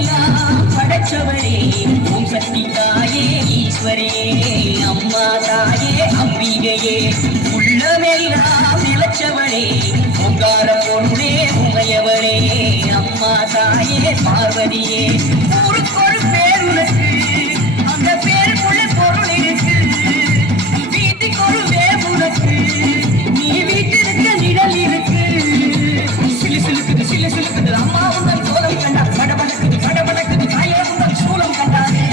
உலகமெல்லாம் படைச்சவரே ஓம் சக்தி தாயே ஈஸ்வரியே அம்மா தாயே அம்பிகையே உள்ளமெல்லாம் நிலச்சவளே ஓங்கார பொருளே உமையவளே அம்மா தாயே பார்வதியே ஊருக்கொரு பேர் உனக்கு அந்த பேருக்குள்ள பொருள் இருக்கு வீட்டுக்கு ஒரு வேர் உனக்கு நீ வீட்டிற்கு நிழல் இருக்கு சிலு சிலுக்குது சிலு சிலுக்குது அம்மா உங்கள் சோளம் கண்டா கடவடக்குது கடவடக்குது தாயே உங்கள் சூளம் கண்டாரு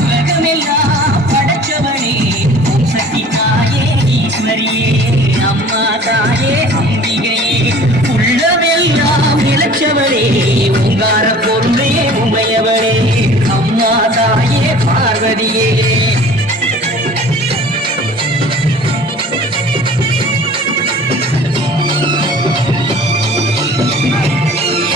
உலகமெல்லாம் படைச்சவனே ஓம் சக்தி தாயே ஈஸ்வரியே அம்மா தாயே அம்பிகையே உள்ளமெல்லாம் நிலச்சவளே ஓங்கார பொருளே உமையவளே அம்மா தாயே பார்வதியே